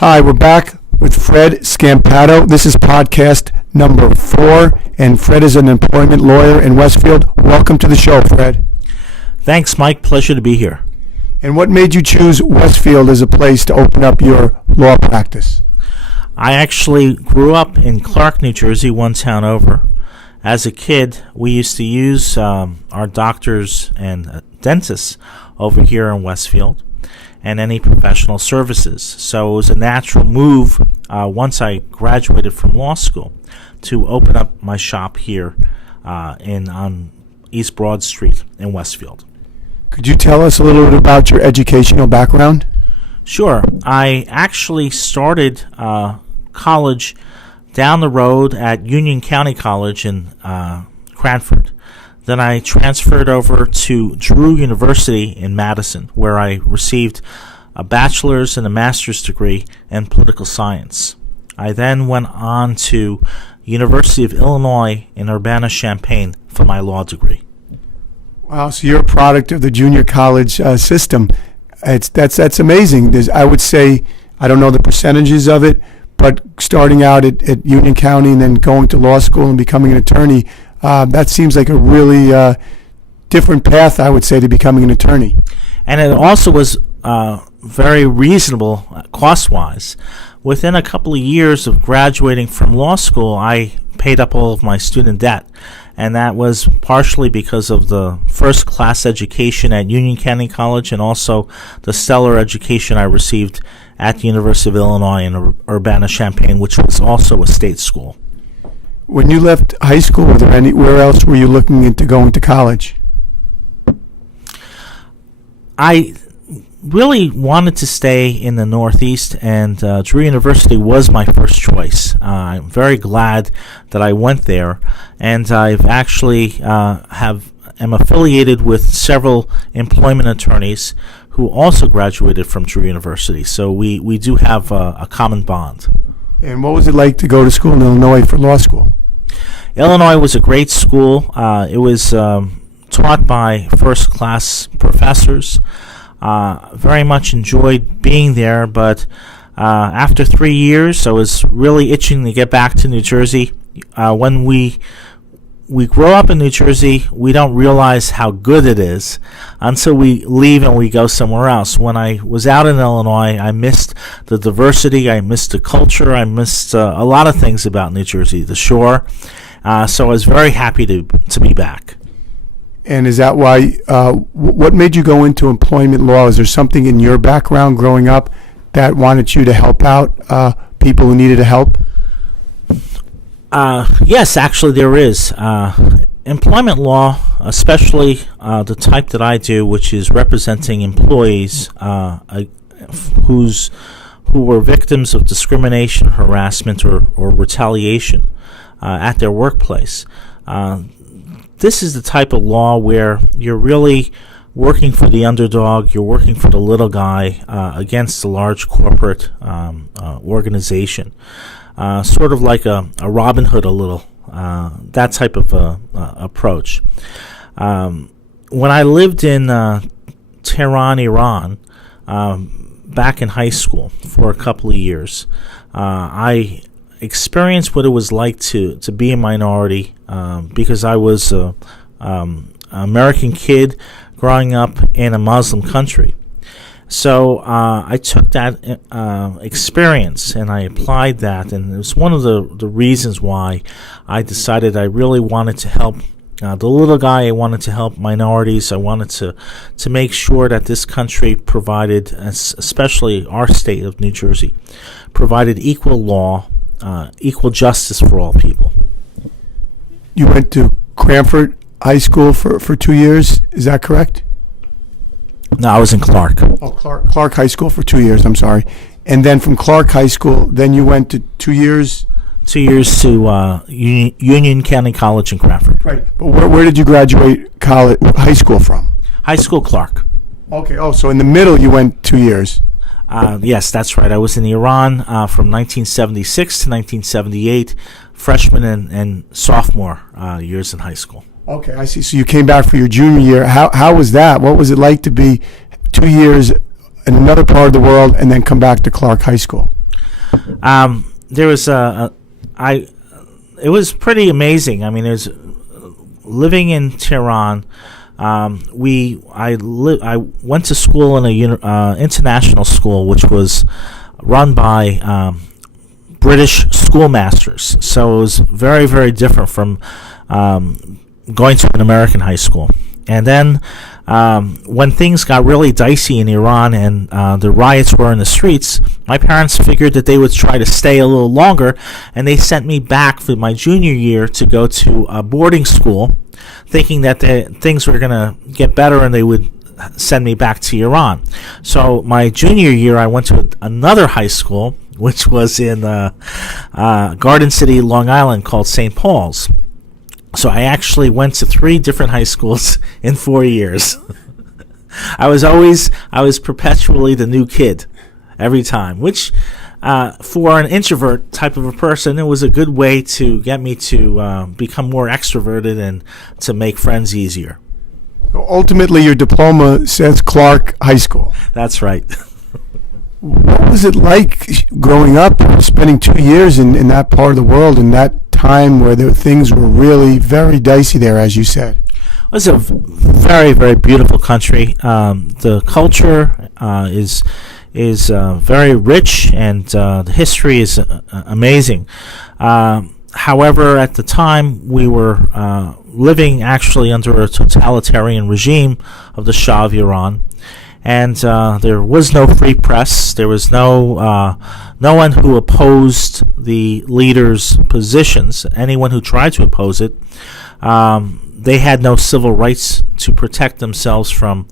Hi, we're back with Fred Scampato. This is podcast number 4, and Fred is an employment lawyer in Westfield. Welcome to the show, Fred. Thanks, Mike. Pleasure to be here. And what made you choose Westfield as a place to open up your law practice? I actually grew up in Clark, New Jersey, one town over. As a kid, we used to use our doctors and dentists over here in Westfield and any professional services. So it was a natural move once I graduated from law school to open up my shop here on East Broad Street in Westfield. Could you tell us a little bit about your educational background? Sure. I actually started college down the road at Union County College in Cranford. Then I transferred over to Drew University in Madison, where I received a bachelor's and a master's degree in political science. I then went on to University of Illinois in Urbana-Champaign for my law degree. Wow, so you're a product of the junior college system. That's amazing. I would say, I don't know the percentages of it, but starting out at Union County and then going to law school and becoming an attorney, that seems like a really different path, I would say, to becoming an attorney. And it also was very reasonable cost-wise. Within a couple of years of graduating from law school, I paid up all of my student debt. And that was partially because of the first-class education at Union County College and also the stellar education I received at the University of Illinois in Urbana-Champaign, which was also a state school. When you left high school, where else were you looking into going to college? I really wanted to stay in the Northeast, and Drew University was my first choice. I'm very glad that I went there, and I've actually am affiliated with several employment attorneys who also graduated from Drew University. So we do have a common bond. And what was it like to go to school in Illinois for law school? Illinois was a great school. It was taught by first-class professors. Very much enjoyed being there, but after 3 years, I was really itching to get back to New Jersey. When we grow up in New Jersey, we don't realize how good it is until we leave and we go somewhere else. When I was out in Illinois, I missed the diversity, I missed the culture, I missed a lot of things about New Jersey, the shore. So I was very happy to be back. And is that why, what made you go into employment law? Is there something in your background growing up that wanted you to help out people who needed help? Yes, actually there is. Employment law, especially the type that I do, which is representing employees who were victims of discrimination, harassment, or retaliation at their workplace. This is the type of law where you're really working for the underdog, you're working for the little guy against a large corporate organization. Sort of like a Robin Hood a little, that type of approach. When I lived in Tehran, Iran, back in high school for a couple of years, I experienced what it was like to be a minority because I was an American kid growing up in a Muslim country. So I took that experience and I applied that, and it was one of the reasons why I decided I really wanted to help the little guy. I wanted to help minorities. I wanted to make sure that this country provided, especially our state of New Jersey, provided equal law, equal justice for all people. You went to Cranford High School for 2 years, is that correct? No, I was in Clark. Oh, Clark High School for 2 years, I'm sorry. And then from Clark High School, then you went to 2 years? 2 years to Union County College in Cranford. Right. But where did you graduate high school from? High school, Clark. Okay. Oh, so in the middle you went 2 years. Yes, that's right. I was in Iran from 1976 to 1978, freshman and sophomore years in high school. Okay, I see. So you came back for your junior year. How was that? What was it like to be 2 years in another part of the world and then come back to Clark High School? There was I. It was pretty amazing. I mean, there's living in Tehran. I went to school in a international school, which was run by British schoolmasters. So it was very, very different from going to an American high school. And then when things got really dicey in Iran and the riots were in the streets, my parents figured that they would try to stay a little longer, and they sent me back for my junior year to go to a boarding school, thinking that things were going to get better and they would send me back to Iran. So my junior year, I went to another high school, which was in Garden City, Long Island, called St. Paul's. So I actually went to 3 different high schools in 4 years. I was perpetually the new kid every time, which for an introvert type of a person, it was a good way to get me to become more extroverted and to make friends easier. Ultimately, your diploma says Clark High School. That's right. What was it like growing up, spending 2 years in that part of the world, in that time where things were really very dicey there, as you said? It was a very, very beautiful country. The culture is very rich, and the history is amazing. However, at the time, we were living actually under a totalitarian regime of the Shah of Iran. And there was no free press. There was no one who opposed the leader's positions. Anyone who tried to oppose it, they had no civil rights to protect themselves from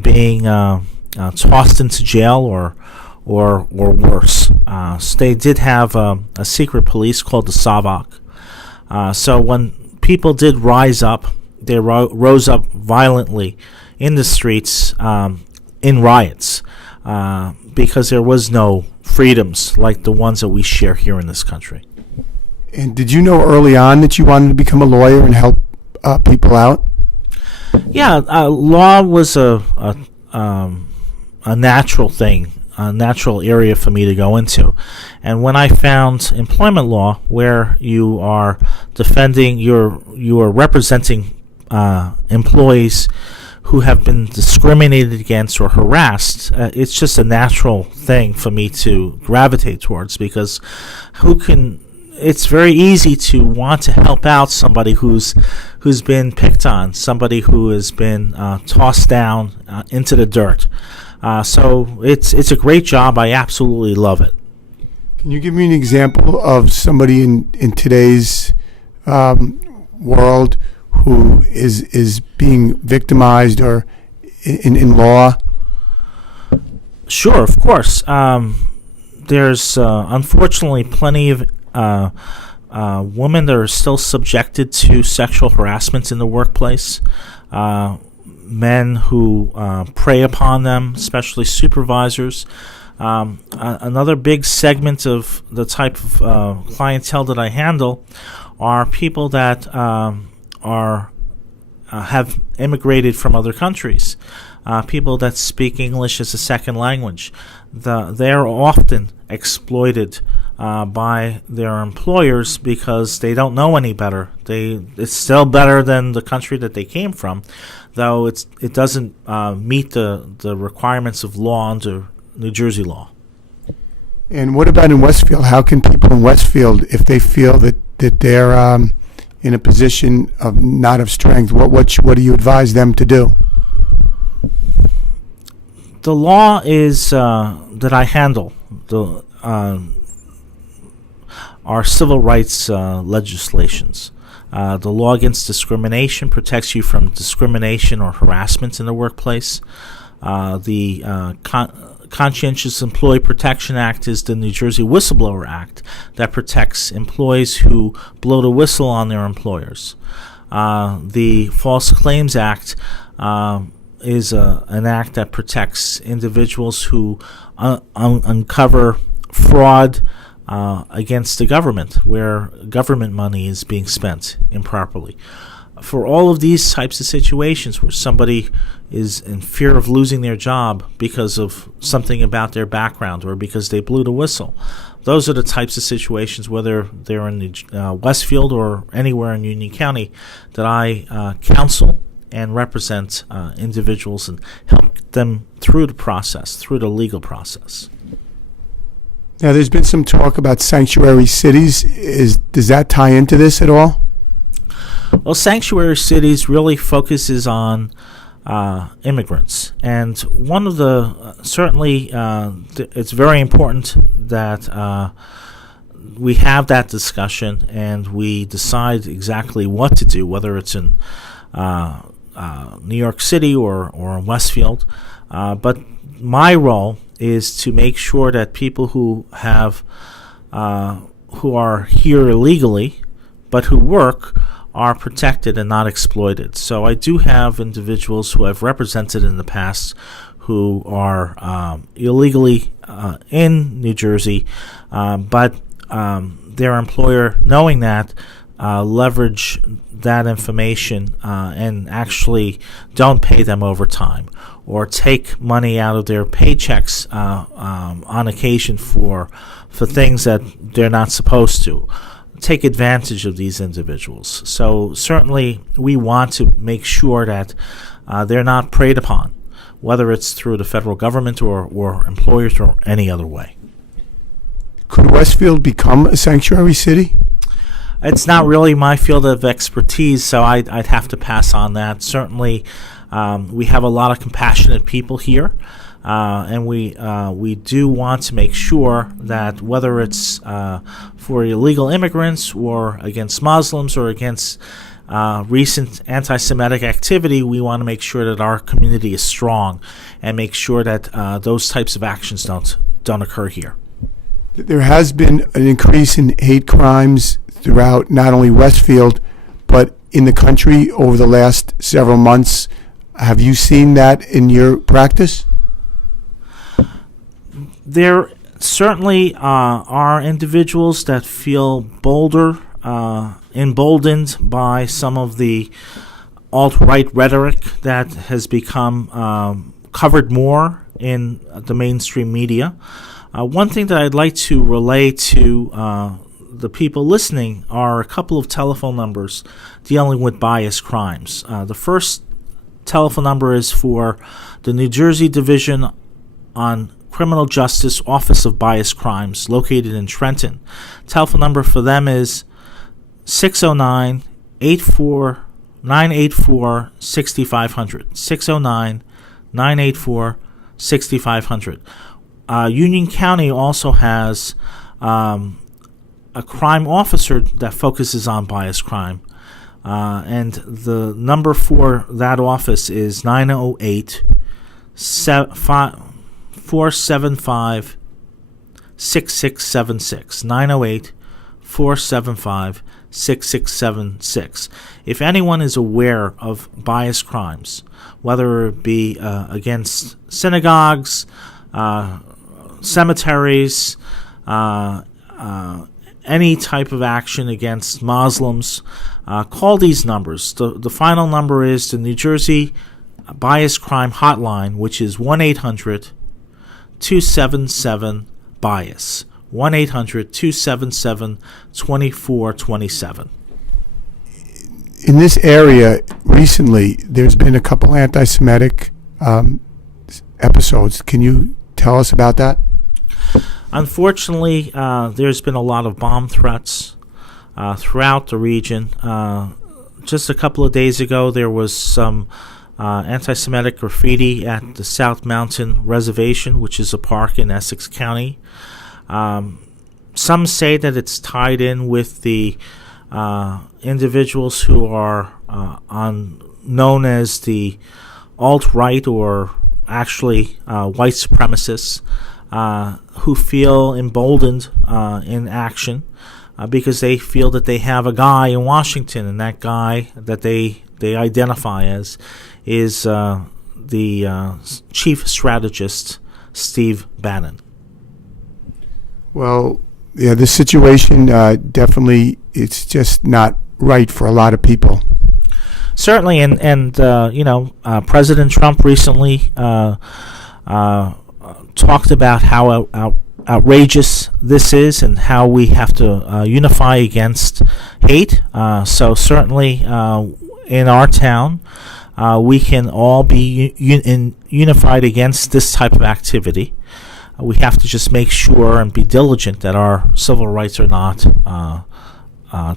being tossed into jail or worse. So they did have a secret police called the Savak. So when people did rise up, they rose up violently in the streets. In riots, because there was no freedoms like the ones that we share here in this country. And did you know early on that you wanted to become a lawyer and help people out? Yeah, law was a natural thing, a natural area for me to go into. And when I found employment law, where you are defending, you are representing employees who have been discriminated against or harassed, it's just a natural thing for me to gravitate towards, because it's very easy to want to help out somebody who's been picked on, somebody who has been tossed down into the dirt. So it's a great job. I absolutely love it. Can you give me an example of somebody in today's world who is being victimized or in law? Sure, of course. There's unfortunately plenty of women that are still subjected to sexual harassment in the workplace. Men who prey upon them, especially supervisors. Another big segment of the type of clientele that I handle are people that have immigrated from other countries, people that speak English as a second language. They're often exploited by their employers because they don't know any better. It's still better than the country that they came from, though it doesn't meet the requirements of law under New Jersey law. And what about in Westfield? How can people in Westfield, if they feel that they're in a position of not of strength, what do you advise them to do? The law is that I handle are civil rights legislations. The law against discrimination protects you from discrimination or harassment in the workplace. The Conscientious Employee Protection Act is the New Jersey Whistleblower Act that protects employees who blow the whistle on their employers. The False Claims Act is an act that protects individuals who uncover fraud against the government, where government money is being spent improperly. for all of these types of situations where somebody is in fear of losing their job because of something about their background or because they blew the whistle, those are the types of situations, whether they're in the Westfield or anywhere in Union County, that I counsel and represent individuals and help them through the process, through the legal process. Now, there's been some talk about sanctuary cities. Does that tie into this at all? Well, sanctuary cities really focuses on immigrants, and one of the certainly it's very important that we have that discussion and we decide exactly what to do, whether it's in New York City or in Westfield. But my role is to make sure that people who are here illegally but who work are protected and not exploited. So I do have individuals who I've represented in the past who are illegally in New Jersey, but their employer, knowing that, leverage that information and actually don't pay them overtime or take money out of their paychecks on occasion for things that they're not supposed to. Take advantage of these individuals. So certainly we want to make sure that they're not preyed upon, whether it's through the federal government or employers or any other way. Could Westfield become a sanctuary city? It's not really my field of expertise, so I'd have to pass on that. Certainly we have a lot of compassionate people here. And we do want to make sure that whether it's for illegal immigrants or against Muslims or against recent anti-Semitic activity, we want to make sure that our community is strong and make sure that those types of actions don't occur here. There has been an increase in hate crimes throughout not only Westfield, but in the country over the last several months. Have you seen that in your practice? There certainly are individuals that feel bolder, emboldened by some of the alt-right rhetoric that has become covered more in the mainstream media. One thing that I'd like to relay to the people listening are a couple of telephone numbers dealing with bias crimes. The first telephone number is for the New Jersey Division on Criminal Justice Office of Bias Crimes, located in Trenton. Telephone number for them is 609-984-6500. 609-984-6500. Union County also has a crime officer that focuses on bias crime. And the number for that office is 908-475-6676. 908-475-6676. If anyone is aware of bias crimes, whether it be against synagogues, cemeteries, any type of action against Muslims, call these numbers. The final number is the New Jersey Bias Crime Hotline, which is 1-800-277-BIAS. 1-800-277-2427. In this area, recently, there's been a couple anti-Semitic episodes. Can you tell us about that? Unfortunately, there's been a lot of bomb threats throughout the region. Just a couple of days ago, there was some anti-Semitic graffiti at the South Mountain Reservation, which is a park in Essex County. Some say that it's tied in with the individuals who are known as the alt-right, or actually white supremacists, who feel emboldened in action because they feel that they have a guy in Washington, and that guy that they identify as is the chief strategist, Steve Bannon. Well, yeah, this situation definitely, it's just not right for a lot of people. Certainly, and President Trump recently talked about how outrageous this is and how we have to unify against hate. So certainly, in our town, we can all be unified against this type of activity. We have to just make sure and be diligent that our civil rights are not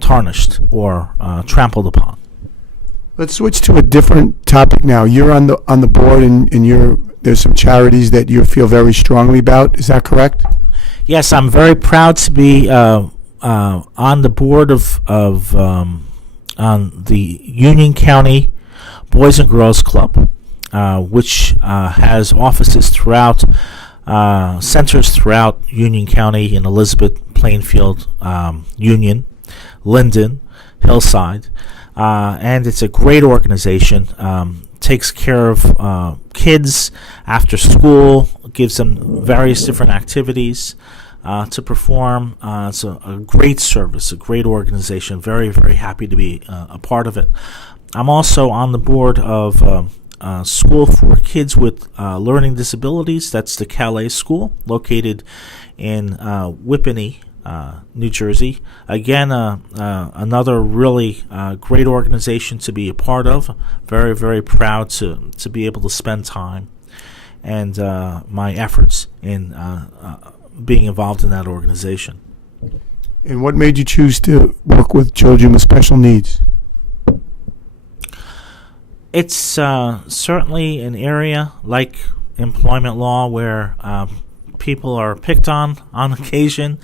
tarnished or trampled upon. Let's switch to a different topic now. You're on the board, and there's some charities that you feel very strongly about. Is that correct? Yes, I'm very proud to be on the board of on the Union County Boys and Girls Club, which has offices throughout, centers throughout Union County in Elizabeth, Plainfield, Union, Linden, Hillside. And it's a great organization. Takes care of kids after school, gives them various different activities to perform. It's a great service, a great organization. Very, very happy to be a part of it. I'm also on the board of School for Kids with Learning Disabilities. That's the Calais School, located in Whippany, New Jersey. Again, another really great organization to be a part of. Very, very proud to be able to spend time and my efforts in being involved in that organization. And what made you choose to work with children with special needs? It's certainly an area like employment law where people are picked on occasion.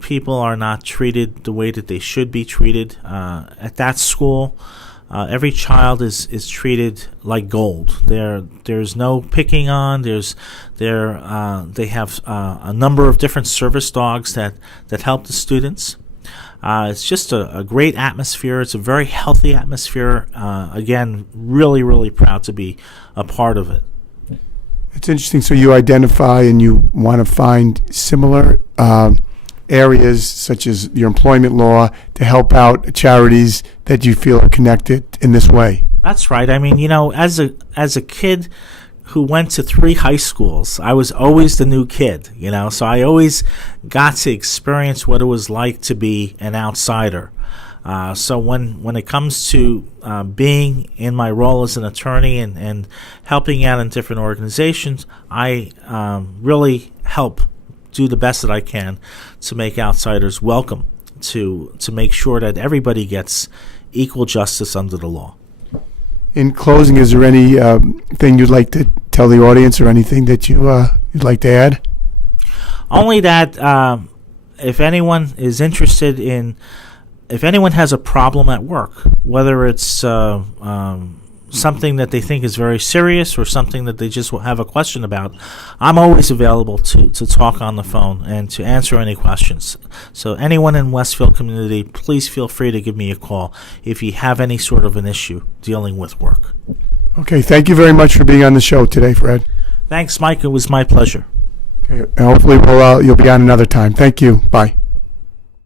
People are not treated the way that they should be treated. At that school, every child is treated like gold. There's no picking on. They have a number of different service dogs that help the students. It's just a great atmosphere. It's a very healthy atmosphere. Again, really, really proud to be a part of it. It's interesting. So you identify and you want to find similar areas, such as your employment law, to help out charities that you feel are connected in this way. That's right. I mean, as a kid who went to 3 high schools, I was always the new kid, so I always got to experience what it was like to be an outsider. So when it comes to being in my role as an attorney and helping out in different organizations, I really help do the best that I can to make outsiders welcome, to make sure that everybody gets equal justice under the law. In closing, is there any thing you'd like to tell the audience, or anything that you'd like to add? Only that if anyone is interested in, if anyone has a problem at work, whether it's something that they think is very serious or something that they just have a question about, I'm always available to talk on the phone and to answer any questions. So anyone in Westfield community, please feel free to give me a call if you have any sort of an issue dealing with work. Okay, thank you very much for being on the show today, Fred. Thanks, Mike. It was my pleasure. Okay, and hopefully you'll be on another time. Thank you. Bye.